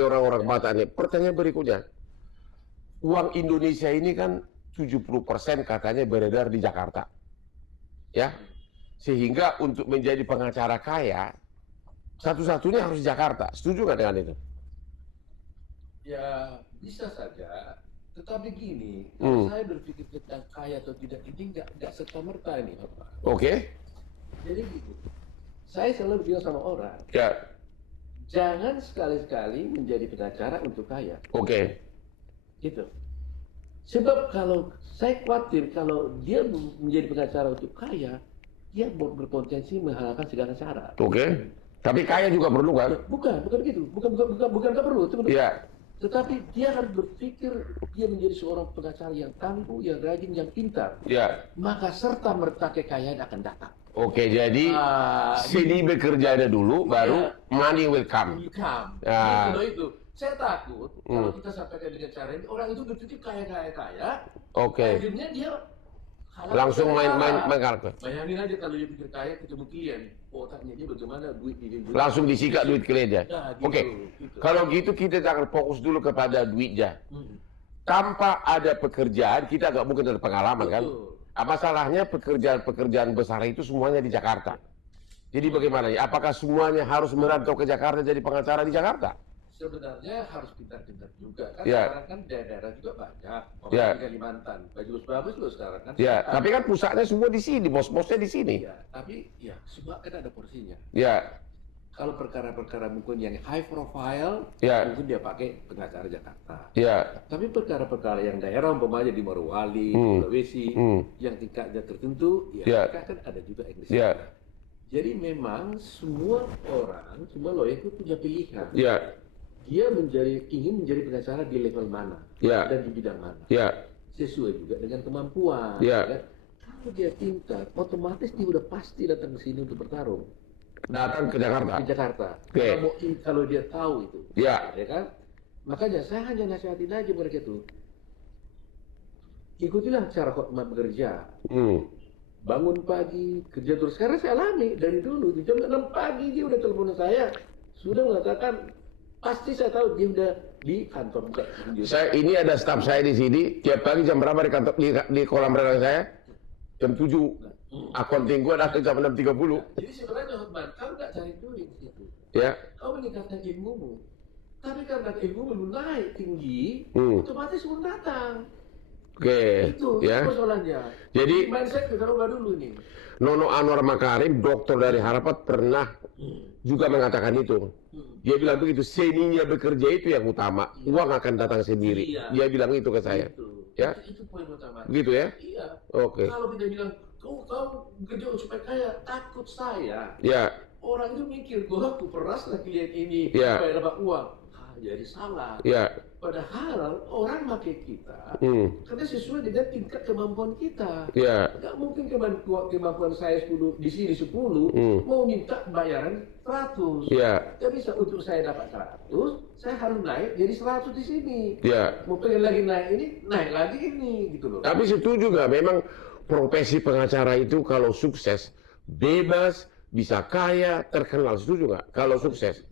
orang-orang Batak ini. Pertanyaan berikutnya, uang Indonesia ini kan 70% katanya beredar di Jakarta, ya, sehingga untuk menjadi pengacara kaya satu-satunya harus di Jakarta. Setuju nggak dengan itu? Ya bisa saja, tetapi gini, kalau saya berpikir tentang kaya atau tidak ini nggak serta merta ini, Bapak. Oke. Jadi gitu, saya selalu bilang sama orang, Ya. jangan sekali-sekali menjadi pengacara untuk kaya. Oke. Gitu. Sebab kalau saya khawatir kalau dia menjadi pengacara untuk kaya, dia berpotensi menghalalkan segala cara. Oke. Tapi kaya juga perlu kan? Ya, bukan begitu. Bukan nggak perlu. Iya. Tetapi dia harus berpikir dia menjadi seorang pengacara yang tangguh, yang rajin, yang pintar. Iya. Maka serta merta kekayaan akan datang. Oke, jadi sini bekerjanya dulu, baru money will come. Ya. Itu. Saya takut kalau kita sampaikan dengan cara ini, orang itu berpikir kaya. Oke. Akhirnya dia Langsung main kartu. Bayangin aja kalau dia pikir kaya ketemu klien, otaknya dia bagaimana duit ini. Langsung disikat duit kliennya. Nah, gitu, Oke. gitu. Kalau gitu kita jangan fokus dulu kepada duitnya. Tanpa ada pekerjaan kita nggak mungkin ada pengalaman kan? Apa salahnya pekerjaan besar itu semuanya di Jakarta? Jadi bagaimana ya? Apakah semuanya harus merantau ke Jakarta jadi pengacara di Jakarta? Sebenarnya harus pintar-pintar juga kan. Ya. Sekarang kan daerah juga banyak. Orang Ya. di Kalimantan, bagus loh sekarang kan. Ya, tapi kan pusatnya semua di sini, bos-bosnya di sini. Ya, tapi ya semua kan ada porsinya. Ya, Kalau perkara-perkara mungkin yang high profile, Ya. mungkin dia pakai pengacara Jakarta. ya, Tapi perkara-perkara yang daerah umpamanya di Morowali, Sulawesi, yang tingkatnya tertentu, Ya. mereka kan ada juga yang di ya, sana. Jadi memang semua orang, semua lawyer itu punya pilihan. ya, Dia ingin menjadi pengacara di level mana Ya. dan di bidang mana. ya, Sesuai juga dengan kemampuan. Ya. Kan? Kalau dia pintar, otomatis dia udah pasti datang ke sini untuk bertarung. datang ke Jakarta. Di Jakarta. Oke. Kalau dia tahu itu, Ya. ya kan? Makanya saya hanya nasihatin aja mereka itu. Ikutilah cara Hotman bekerja. Bangun pagi, kerja terus. Sekarang saya alami dari dulu. Di jam 6 pagi dia udah telepon saya. Sudah mengatakan, pasti saya tahu dia udah di kantor. Ini ada staf saya di sini. Tiap pagi jam berapa di kantor di kolam renang saya? Jam 7. Akunting gua datang jam 6.30. Jadi sebenarnya Hotman, kau nggak cari duit gitu. Ya. Kau meningkatkan ilmumu. Tapi karena ilmu belum naik tinggi, otomatis belum datang. Oke, Itu ya. persoalannya. Jadi mindset kita rubah dulu nih. Nono Anwar Makarim, dokter dari Harvard, pernah juga mengatakan itu. Dia bilang begitu, seninya bekerja itu yang utama, uang akan datang sendiri. Iya. Dia bilang itu ke saya. Ya, Itu poin utama. begitu ya? Iya. Oke. Kalau kita bilang, kau bekerja supaya kaya, takut saya. Ya, Orang itu mikir, aku peras lah klien ini Iya. supaya dapat uang. Jadi salah. ya. Padahal orang pakai kita karena sesuai dengan tingkat kemampuan kita. Ya. Nggak mungkin kemampuan saya 10 di sini 10 mau minta bayaran 100. Ya. Tidak bisa untuk saya dapat 100, saya harus naik jadi 100 di sini. Ya. Mau pengen lagi naik ini, naik lagi ini gitu loh. Tapi setuju nggak? Memang profesi pengacara itu kalau sukses, bebas, bisa kaya, terkenal. Setuju nggak? Kalau sukses.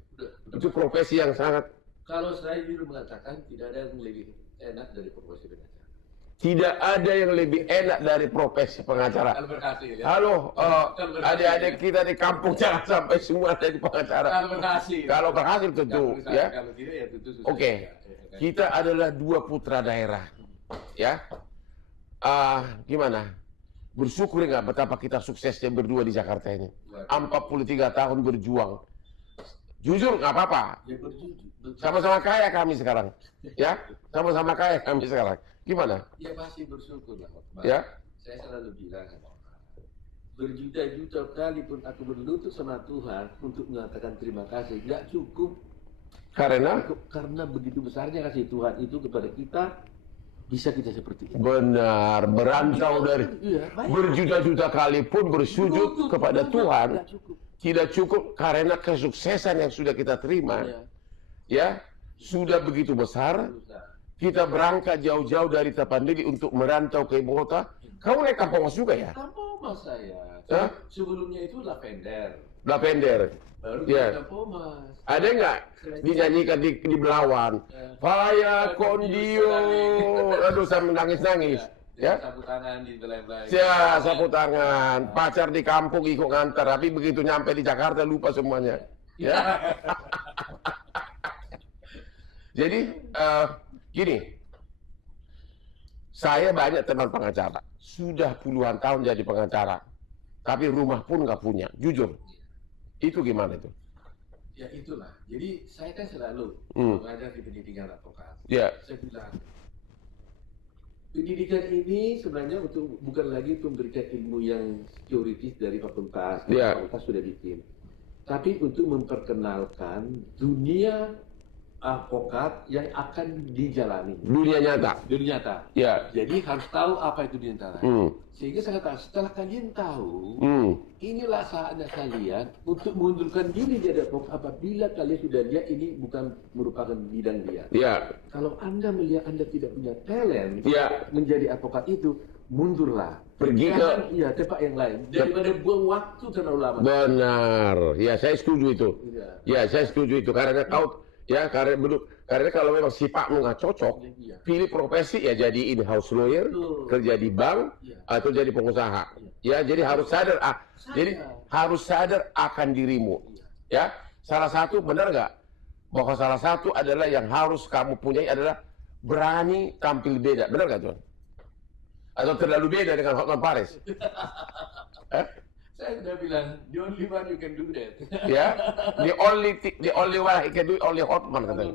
Itu profesi yang sangat... Kalau saya dulu mengatakan tidak ada yang lebih enak dari profesi pengacara. Tidak ada yang lebih enak dari profesi pengacara. Kalau berhasil ya. Halo, adik-adik kita di kampung jangan sampai semua jadi pengacara. Kalau berhasil. Kalau berhasil tentu, ya. Kalau tidak ya tentu susah. Oke, kita adalah 2 putra daerah, ya. Gimana? Bersyukur nggak betapa kita suksesnya berdua di Jakarta ini. 43 tahun berjuang. Jujur nggak apa-apa. Ya berjujur. Sama-sama kaya kami sekarang, ya. Sama-sama kaya kami sekarang. Gimana? Ya pasti bersyukur lah. Ya. Saya selalu bilang, berjuta-juta kali pun aku berlutut sama Tuhan untuk mengatakan terima kasih. Nggak cukup. Karena Begitu besarnya kasih Tuhan itu kepada kita, bisa kita seperti ini. benar, berantau dari berjuta-juta kali pun bersujud kepada Tuhan. Tidak cukup karena kesuksesan yang sudah kita terima. Ya, sudah begitu besar. Kita berangkat jauh-jauh dari Tapandili untuk merantau ke ibu kota. Kamu naik Kampung Mas juga ya? Kampung Mas saya. Hah? Sebelumnya itu Lavender. Lavender. Baru Ya. Kampung Mas. Ada nggak dinyanyikan di Belawan? Faya kondio. Aduh, saya menangis-nangis. Ya, Sapu tangan di belai-belai. ya, sapu tangan. Pacar di kampung ikut ngantar, tapi begitu nyampe di Jakarta lupa semuanya. Ya. Jadi gini, saya banyak teman pengacara, sudah puluhan tahun jadi pengacara, tapi rumah pun nggak punya, jujur. Itu gimana itu? Ya itulah. Jadi saya kan selalu mengajar di pendidikan advokat. Ya. Saya bilang, pendidikan ini sebenarnya bukan lagi memberikan ilmu yang teoritis dari fakultas. Ya. Fakultas sudah bikin. Tapi untuk memperkenalkan dunia advokat yang akan dijalani. Dunia nyata. Dunia nyata. Ya. Jadi harus tahu apa itu dunia nyata. Sehingga saya katakan, setelah kalian tahu, inilah saatnya kalian untuk mengundurkan diri jadi advokat apabila kalian sudah lihat ini bukan merupakan bidang dia. Ya. Kalau Anda melihat Anda tidak punya talent Ya. menjadi advokat itu, mundurlah. Pergi ke tempat yang lain. Daripada buang waktu terlalu lama. benar. Ya, saya setuju itu. Ya, saya setuju itu karena kau ya karena kalau memang sifatmu nggak cocok, pilih profesi ya jadi in-house lawyer, kerja di bank atau jadi pengusaha. Ya, jadi harus sadar harus sadar akan dirimu. Ya, salah satu benar nggak bahwa salah satu adalah yang harus kamu punyai adalah berani tampil beda. Benar nggak, John? Atau terlalu beda dengan Hotman Paris? Saya sudah bilang, the only one you can do that. Ya, the only one he can do only Hotman katanya.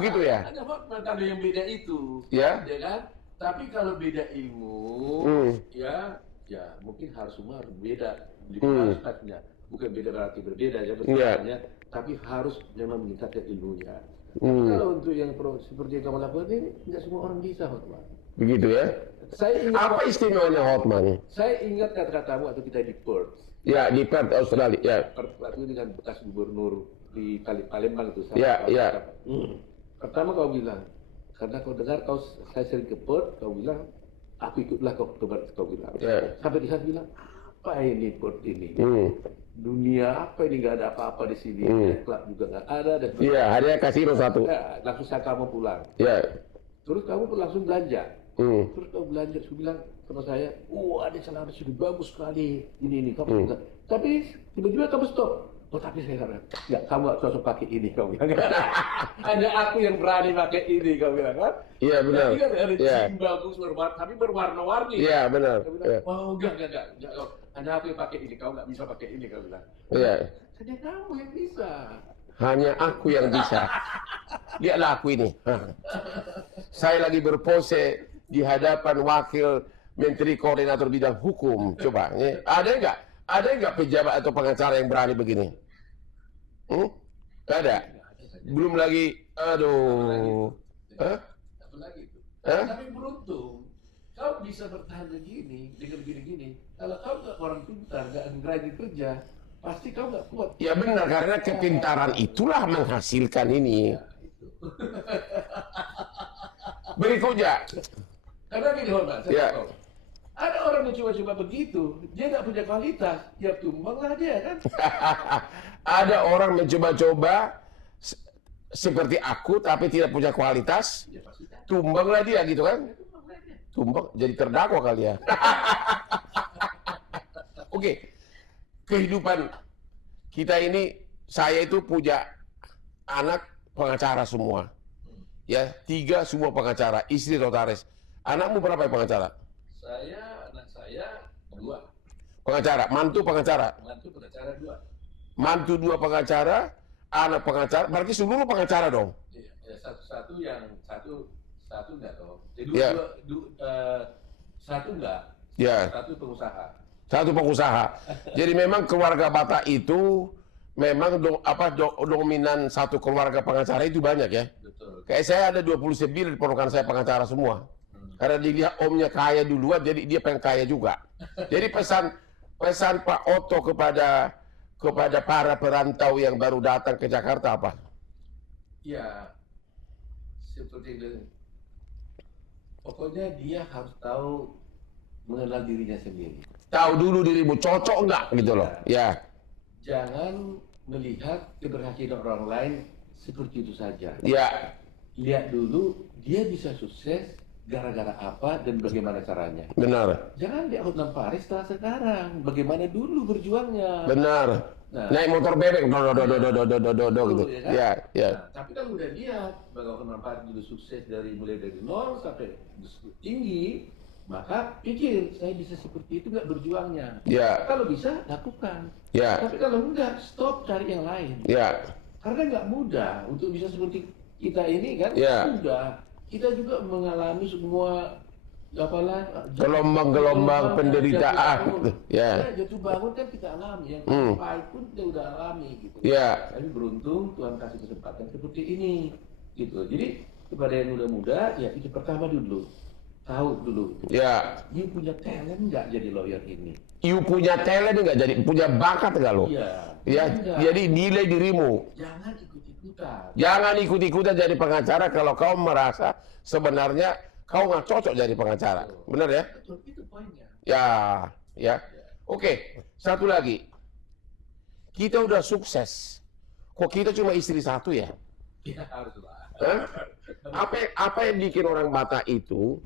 Begitu ya? Ada Hotman kalau yang beda itu, Ya. ya kan? Tapi kalau beda ilmu, ya mungkin harus semua harus beda. Harus pastinya. Bukan beda berarti berbeda ya bentuknya, tapi harus memang meningkatkan ilmunya. Kalau untuk yang seperti yang kamu lakukan ini, tidak semua orang bisa Hotman. Begitu ya? Saya ingat Apa istimewanya Hotman? Saya ingat kata-katamu waktu kita di Perth. Ya, di Perth, Australia. Ya. Perth itu dengan bekas gubernur di Palembang itu. Ya, ya. Pertama kau bilang, karena kau dengar saya sering ke Perth, kau bilang, aku ikutlah kau ke Perth, kau bilang. Ya. Sampai di sana bilang, apa ini Perth ini? Dunia apa ini, nggak ada apa-apa di sini. Klub juga nggak ada. Iya, hanya kasino satu. Ya, langsung saya kamu pulang. Ya. Terus kamu langsung belanja. Terus kamu belanja, saya bilang sama saya, ada celana sudah bagus sekali, ini kamu. Tapi tiba-tiba kamu stop. Oh, tapi saya katakan, ya kamu gak cocok pakai ini, kamu bilang. Hanya aku yang berani pakai ini, kamu bilang kan? Iya benar. Jadi kan ada jeans bagus tapi berwarna-warni. Iya benar. Kamu bilang, oh enggak. Hanya aku yang pakai ini, kamu nggak bisa pakai ini, kamu bilang. Iya. Hanya kamu yang bisa. Hanya aku yang bisa. Lihatlah aku ini. Saya lagi berpose di hadapan wakil Menteri Koordinator Bidang Hukum. Coba, ada nggak pejabat atau pengacara yang berani begini? Nggak ada. Belum lagi, aduh. Apalagi itu. Tapi beruntung, kau bisa bertahan begini, dengan gini-gini. Kalau kau nggak orang pintar, nggak rajin kerja, pasti kau nggak kuat. Ya benar, karena kepintaran itulah menghasilkan ini. Berikutnya. Karena gini hormat, saya tahu. Ada orang yang coba-coba begitu, dia nggak punya kualitas, ya tumbanglah dia kan. Ada orang mencoba-coba seperti aku tapi tidak punya kualitas, tumbanglah dia gitu kan. Tumbang, jadi terdakwa kali ya. Oke, kehidupan kita ini, saya itu punya anak pengacara semua. Ya, 3 semua pengacara, istri notaris. Anakmu berapa yang pengacara? Anak saya 2. Pengacara, mantu pengacara. Mantu pengacara 2. Mantu 2 pengacara, anak pengacara, berarti seluruh pengacara dong. Iya, satu enggak dong. Jadi satu enggak. Ya. Satu pengusaha. Satu pengusaha. Jadi memang keluarga Batak itu memang dominan satu keluarga pengacara itu banyak ya. Betul. Kayak saya ada 29 ponakan saya pengacara semua. Karena dilihat omnya kaya duluan, jadi dia pengen kaya juga. Jadi pesan Pak Otto kepada para perantau yang baru datang ke Jakarta apa? Ya, seperti itu. Pokoknya dia harus tahu mengenal dirinya sendiri. Tahu dulu dirimu cocok enggak gitu loh. Ya. Jangan melihat keberhasilan orang lain seperti itu saja. Ya. Lihat dulu dia bisa sukses gara-gara apa dan bagaimana caranya. Benar. Jangan lihat Hotman Paris setelah sekarang, bagaimana dulu berjuangnya. Benar. Naik motor bebek, gitu. Ya. Tapi kalau udah lihat bahwa Hotman Paris dulu sukses mulai dari nol sampai tinggi, maka pikir saya bisa seperti itu nggak berjuangnya. Ya. Kalau bisa lakukan. Ya. Tapi kalau enggak, stop cari yang lain. Ya. Karena nggak mudah untuk bisa seperti kita ini kan. Ya. Mudah. Kita juga mengalami semua gelombang-gelombang penderitaan. Ya, jatuh bangun kan kita alami, yang pahit pun kita udah alami gitu. Ya. Tapi beruntung Tuhan kasih kesempatan seperti ini, gitu. Jadi kepada yang muda-muda, ya itu pertama dulu, tahu dulu. Ya. You punya talent nggak jadi lawyer ini? You punya talent nggak jadi, punya bakat nggak lo? Iya. Ya. Jadi nilai dirimu. Jangan ikut-ikutan. Jangan ikut-ikutan jadi pengacara kalau kau merasa sebenarnya kau nggak cocok jadi pengacara. Benar ya? Betul, itu poinnya. Ya. Oke, satu lagi. Kita udah sukses. Kok kita cuma istri satu ya? Ya haruslah. Apa yang bikin orang Batak itu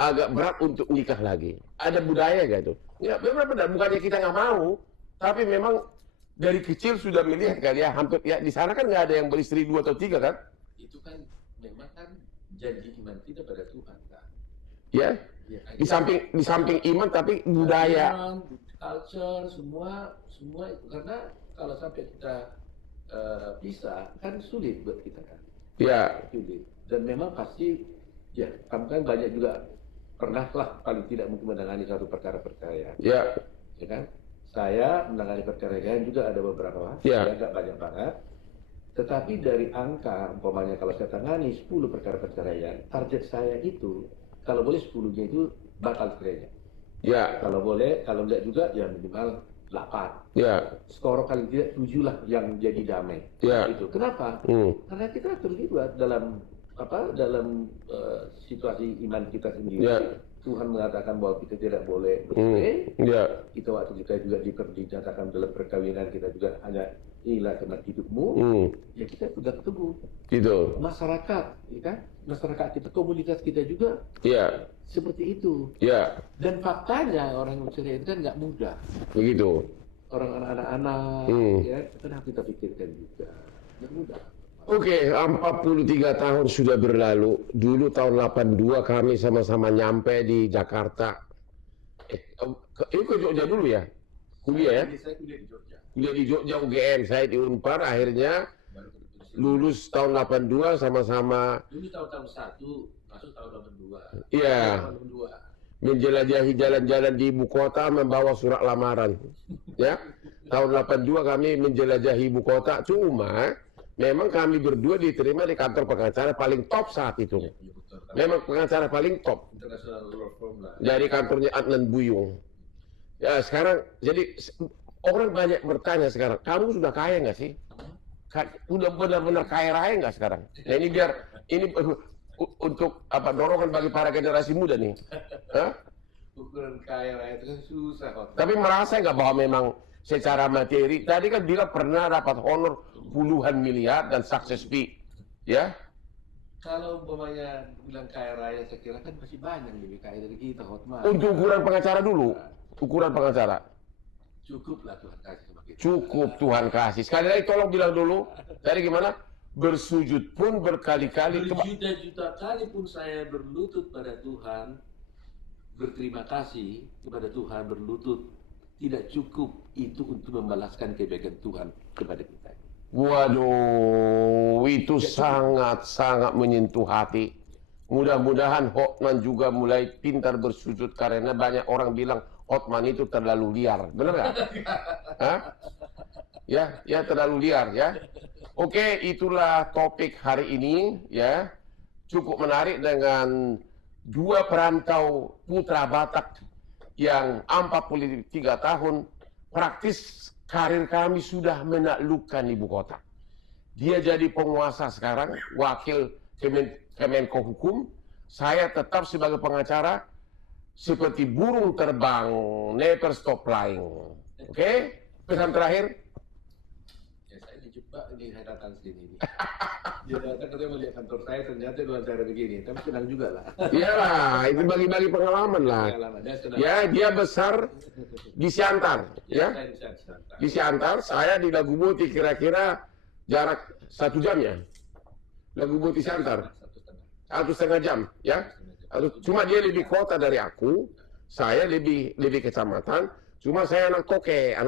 agak berat untuk nikah lagi? Ada budaya nggak itu? Ya benar-benar, bukannya kita nggak mau, tapi memang dari kecil sudah melihat kali ya, hampir ya di sana kan nggak ada yang beristri 2 atau 3 kan? Itu kan memang kan janji iman kita pada Tuhan kan. Ya. Di samping iman tapi budaya. Culture semua itu karena kalau sampai kita pisah kan sulit buat kita kan. Ya. Sulit. Dan memang pasti ya kamu kan banyak juga pernah lah paling tidak mungkin menangani satu perkara-perkara ya. Ya kan? Saya menangani perceraian juga ada beberapa, ya. Nggak banyak banget. Tetapi dari angka, umpamanya kalau saya tangani 10 perkara perceraian, target saya itu, kalau boleh 10-nya itu batal cerainya. Ya. Kalau boleh, kalau enggak juga, ya minimal 8. Ya. Skor paling tidak 7 lah yang jadi damai. Ya. Itu. Kenapa? Karena kita terlibat dalam situasi iman kita sendiri. Ya. Tuhan mengatakan bahwa kita tidak boleh bercerai. Ya. Kita waktu kita juga dinyatakan dalam perkawinan kita juga hanya inilah teman hidupmu. Ya kita sudah ketemu. Gitu. Masyarakat, ya kan? Masyarakat kita, komunitas kita juga. Ya. Seperti itu. Ya. Dan faktanya orang bercerai itu kan nggak mudah. Begitu. Orang anak-anak, ya, kan harus kita pikirkan juga. Nggak mudah. Oke, 43 tahun sudah berlalu. Dulu tahun 82 kami sama-sama nyampe di Jakarta. Ini ke Jogja dulu ya? Kuliah ya? Saya kuliah di Jogja. Kuliah di Jogja UGM, saya di Unpar. Akhirnya lulus tahun 82 sama-sama. Lulus tahun 1, masuk tahun 82. Iya. 82. Menjelajahi jalan-jalan di ibu kota membawa surat lamaran. Ya. Tahun 82 kami menjelajahi ibu kota. Cuma memang kami berdua diterima di kantor pengacara paling top saat itu. Memang pengacara paling top. International Law Firm lah. Dari kantornya Adnan Buyung. Ya sekarang, jadi orang banyak bertanya sekarang, kamu sudah kaya nggak sih? Udah benar-benar kaya raya nggak sekarang? Nah ini biar, ini untuk apa dorongan bagi para generasi muda nih. Hah? Ukuran kaya raya itu kan susah. Tapi merasa nggak bahwa memang secara materi, tadi kan dia pernah dapat honor puluhan miliar dan success fee, ya? Kalau umpamanya bilang kaya raya, saya kira kan masih banyak lebih kaya dari kita, Hotman. Untuk ukuran pengacara dulu, ukuran pengacara. Cukuplah Tuhan kasih sama kita. Cukup Tuhan kasih. Sekali lagi tolong bilang dulu, tadi gimana? Bersujud pun berkali-kali. Berjuta-juta kali pun saya berlutut pada Tuhan, berterima kasih kepada Tuhan, berlutut. Tidak cukup itu untuk membalaskan kebaikan Tuhan kepada kita. Waduh, itu sangat-sangat menyentuh hati. Mudah-mudahan Hotman juga mulai pintar bersujud karena banyak orang bilang Hotman itu terlalu liar. Benar nggak? Hah? Ya terlalu liar ya. Oke, itulah topik hari ini ya. Cukup menarik dengan dua perantau putra Batak yang 43 tahun praktis karir kami sudah menaklukkan ibu kota. Dia jadi penguasa sekarang, wakil Kemenko Hukum. Saya tetap sebagai pengacara seperti burung terbang, never stop flying. Oke? Pesan terakhir? Ya, saya dijebak ini, saya datang sini. Dia datang katanya melihat kantor saya, ternyata dengan cara begini. Tapi senang juga lah. Iyalah, itu bagi-bagi pengalaman lah. Ya, dia besar di Siantar. Ya, di Siantar. Saya di Dagu Muti kira-kira jarak 1 jam ya. Dagu Muti Siantar. 1,5 jam. Ya. Cuma dia lebih kota dari aku. Saya lebih kecamatan. Cuma saya anak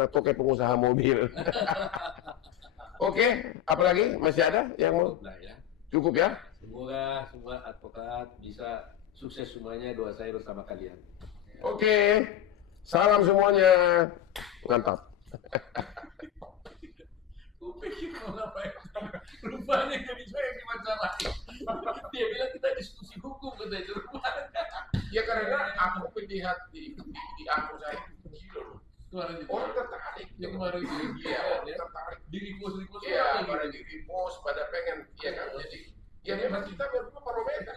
toke pengusaha mobil. Oke, apalagi masih ada yang mau? Cukup ya? Semoga semua advokat bisa sukses semuanya. Doa saya bersama kalian. Oke, salam semuanya. Mantap. Kupikir mau ngapain? Rupanya jadi saya yang dimacarain. Dia bilang kita diskusi hukum katanya. Rupanya. Ya karena aku melihat di akun saya gila. Orang tertarik, yang kemarin dia tertarik di repost ya, pada di repost, pada pengen, ya kan, jadi ya memang kita berdua barometer